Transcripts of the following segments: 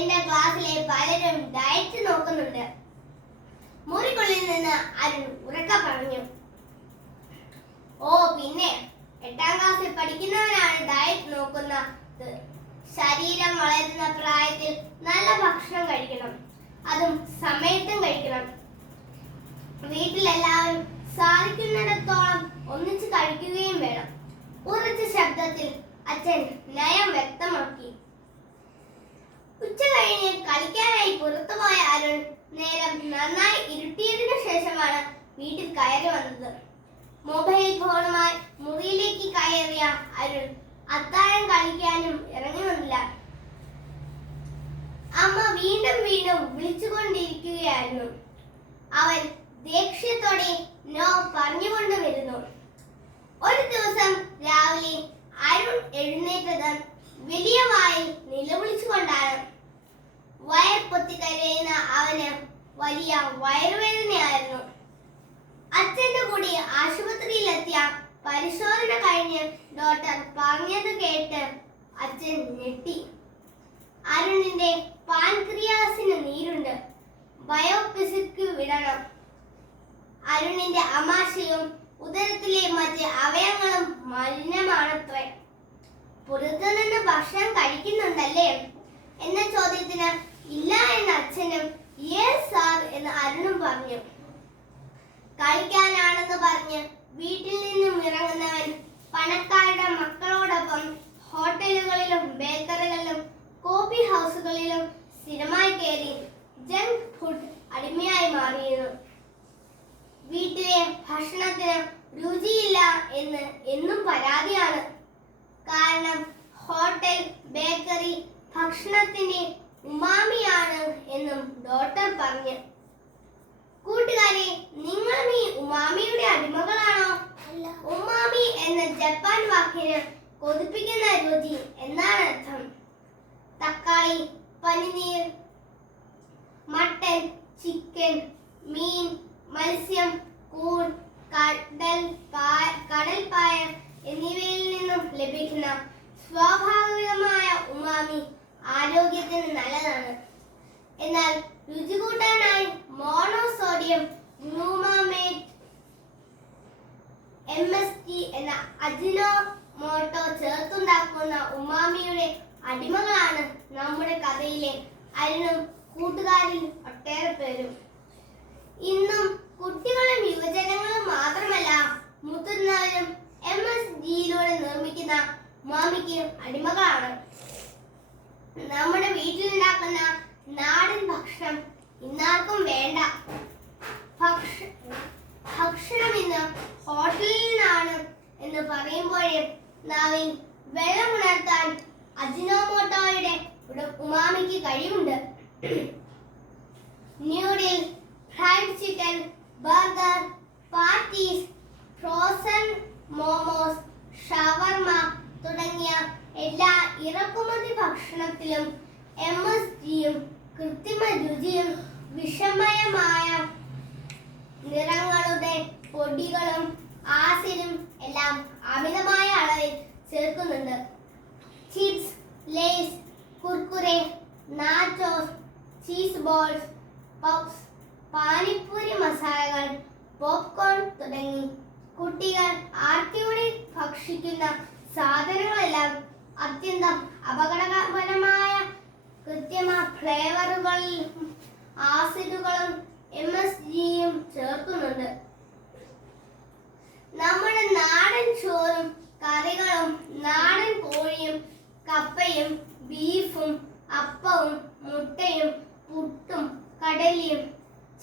എന്റെ ക്ലാസ്സിലെ പലരും ഡയറ്റ് നോക്കുന്നുണ്ട്. മുറിക്കുള്ളിൽ നിന്ന് അരുൺ ഉറക്ക പറഞ്ഞു. ഓ പിന്നെ എട്ടാം ക്ലാസ്സിൽ പഠിക്കുന്നവരാണ് ഡയറ്റ് നോക്കുന്നത്. ശരീരം വളരുന്ന പ്രായത്തിൽ നല്ല ഭക്ഷണം കഴിക്കണം. അതും സമയത്തും കഴിക്കണം. വീട്ടിലെല്ലാവരും സാധിക്കുന്നിടത്തോളം ഒന്നിച്ച് കഴിക്കുകയും വേണം. ഉറച്ച ശബ്ദത്തിൽ അച്ഛൻ നയം വ്യക്തമാക്കി. ഉച്ച കഴിഞ്ഞ് കളിക്കാനായി പുറത്തുപോയ അരുൺ നേരം നന്നായി ഇരുട്ടിയതിനു ശേഷമാണ് വീട്ടിൽ കയറി വന്നത്. മൊബൈൽ ഫോണുമായി മുറിയിലേക്ക് കയറിയ അരുൺ അത്താഴം കളിക്കാനും ഇറങ്ങി വന്നില്ല. അമ്മ വീണ്ടും വീണ്ടും വിളിച്ചുകൊണ്ടിരിക്കുകയായിരുന്നു. അവൻ ദേഷ്യത്തോടെ നോ പറഞ്ഞുകൊണ്ട് വരുന്നു ഒരു ദിവസം രാവിലെ അരുൺ എഴുന്നേറ്റത് വലിയ വായിൽ നിലവിളിച്ചുകൊണ്ടാണ് വയർ പൊത്തിക്കരയുന്ന അവന് വലിയ വയറുവേദനയായിരുന്നു. അച്ഛന്റെ കൂടി ആശുപത്രിയിലെത്തിയ പരിശോധന കഴിഞ്ഞ് ഡോക്ടർ പറഞ്ഞത് കേട്ട് അച്ഛൻ ഞെട്ടി. അരുണിന്റെ പാൻക്രിയാസിന് നീരുണ്ട്. ബയോപിസിക്ക് വിടണം. അരുണിന്റെ അമാശയും ഉദരത്തിലെ മറ്റ് അവയവങ്ങളും മലിനമാണത്രേ. പുറത്തുനിന്ന് ഭക്ഷണം കഴിക്കുന്നുണ്ടല്ലേ? എന്ന ചോദ്യത്തിന് ഇല്ല എന്ന അച്ഛനും യെസ് സാർ എന്ന് അരുണും പറഞ്ഞു. കളിക്കാനാണെന്ന് പറഞ്ഞ് വീട്ടിൽ നിന്നും ഇറങ്ങുന്നവൻ പണക്കാരുടെ മക്കളോടൊപ്പം ഹോട്ടലുകളിലും ബേക്കറികളിലും കോഫി ഹൗസുകളിലും സ്ഥിരമായി കയറി ജങ്ക് ഫുഡ് അടിമയായി മാറിയിരുന്നു. വീട്ടിലെ ഭക്ഷണത്തിന് രുചിയില്ല എന്ന് ഹോട്ടൽ ബേക്കറി ഭക്ഷണത്തിന് ഉമാമിയാണ് എന്നും ഡോക്ടർ പറഞ്ഞു. കൂട്ടുകാരെ നിങ്ങളും ഈ ഉമാമിയുടെ അടിമകളാണോ? ഉമാമി എന്ന ജപ്പാൻ വാക്കിന് കൊതിപ്പിക്കുന്ന രുചി എന്നാണ് അർത്ഥം. തക്കാളി പനിനീർ മട്ടൻ ചിക്കൻ മീൻ മത്സ്യം കൂൺ കടൽ പാ- കടൽ പായ എന്നിവയിൽ നിന്നും ലഭിക്കുന്ന സ്വാഭാവികമായ ഉമാമി ആരോഗ്യത്തിന് നല്ലതാണ്. എന്നാൽ രുചി കൂട്ടാനായി മോണോസോഡിയം എം എസ് ടി എന്ന അജിനോമോട്ടോ ചേർത്തുണ്ടാക്കുന്ന ഉമാമിയുടെ അടിമകളാണ് നമ്മുടെ കഥയിലെ അരുണും കൂട്ടുകാരിൽ ഒട്ടേറെ പേരും. ഇന്നും കുട്ടികളും യുവജനങ്ങളും മാത്രമല്ല മുതിർന്നവരും എം എസ് ജിയിലൂടെ നിർമ്മിക്കുന്ന ഉമാമിക്ക് അടിമകളാണ് നമ്മുടെ വീട്ടിലുണ്ടാക്കുന്ന നാടൻ ഭക്ഷണം ഇന്നാർക്കും വേണ്ട. ഭക്ഷ- ഭക്ഷണം ഇന്ന് ഹോട്ടലിൽ നിന്നാണ് എന്ന് പറയുമ്പോഴേ നാവിൽ വെള്ളമുണർത്താൻ അജിനോമോട്ടോയുടെ ഉമാമിക്ക് കഴിവുണ്ട്. Noodle fried chicken burger patties frozen momos ഷവർമ തുടങ്ങിയ എല്ലാ ഇറക്കുമതി ഭക്ഷണത്തിലും എം എസ് ജിയും കൃത്രിമ രുചിയും വിഷമയമായ നിറങ്ങളുടെ പൊടികളും ആസിലും എല്ലാം അമിതമായ അളവിൽ ചേർക്കുന്നുണ്ട്. Chips Lays Kurkure nachos cheese balls puffs panipuri മസാലകൾ പോപ്കോൺ തുടങ്ങി. കുട്ടികൾ ആർത്തിയോടെ ഭക്ഷിക്കുന്ന സാധനങ്ങളെല്ലാം അത്യന്തം അപകടകരമായ കൃത്രിമ ഫ്ലേവറുകളിൽ ആസിഡുകളും എം എസ് ജിയും ചേർക്കുന്നുണ്ട്. നമ്മുടെ നാടൻ ചോറും കറികളും നാടൻ കോഴിയും കപ്പയും ബീഫും അപ്പവും മുട്ടയും പുട്ടും കടലിയും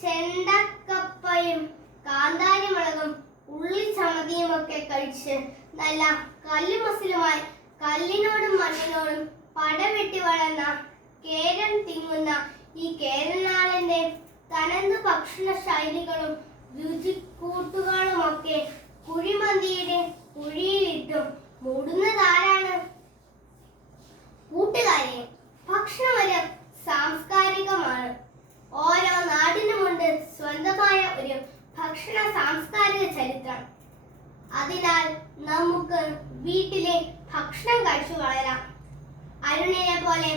ചെണ്ടക്കപ്പയും കാന്താരിമുളകും ഉള്ളി ചമതിയും ഒക്കെ കഴിച്ച് നല്ല കല്ലുമസിലുമായി കല്ലിനോടും മണ്ണിനോടും പടവെട്ടി വളർന്ന കേരൻ തിങ്ങുന്ന ഈ കേരനാളിന്റെ തനത് ഭക്ഷണ ശൈലികളും രുചിക്കൂട്ടുകളുമൊക്കെ കുഴിമന്തിയുടെ കുഴിയിലിട്ടും മൂടുന്നതാരാണ്? കൂട്ടുകാരെ ഭക്ഷണം ഒരു സാംസ്കാരികമാണ്. ഓരോ നാടിനുമുണ്ട് സ്വന്തമായ ഒരു ഭക്ഷണ സാംസ്കാരിക ചരിത്രം. അതിനാൽ നമുക്ക് വീട്ടിലെ ഭക്ഷണം കഴിച്ചു വളരാം. അരുണിനെ പോലെ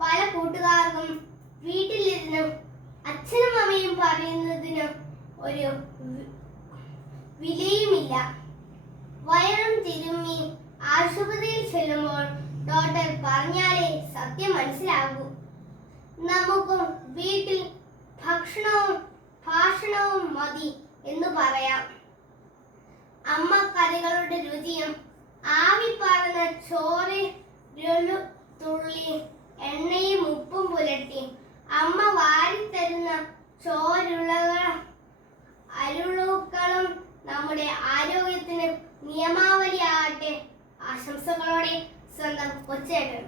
പല കൂട്ടുകാർക്കും വീട്ടിലിരുന്നും അച്ഛനും അമ്മയും പറയുന്നതിന് ഒരു വിലയുമില്ല. വയറും തിരുമ്മി ആശുപത്രിയിൽ ചെല്ലുമ്പോൾ ഡോക്ടർ പറഞ്ഞാലേ സത്യം മനസ്സിലാകൂ. നമുക്കും വീട്ടിൽ ഭക്ഷണവും ഭാഷണവും മതി എന്ന് പറയാം. അമ്മ കറികളുടെ രുചിയും ആവി പറഞ്ഞ ചോറ് തുള്ളി എണ്ണയും ഉപ്പും പുരട്ടി അമ്മ വാരിത്തരുന്ന ചോരുളകൾ അരുളുക്കളും നമ്മുടെ ആരോഗ്യത്തിന് നിയമാവലിയാകട്ടെ. ആശംസകളോടെ സ്വന്തം കൊച്ചേട്ടൻ.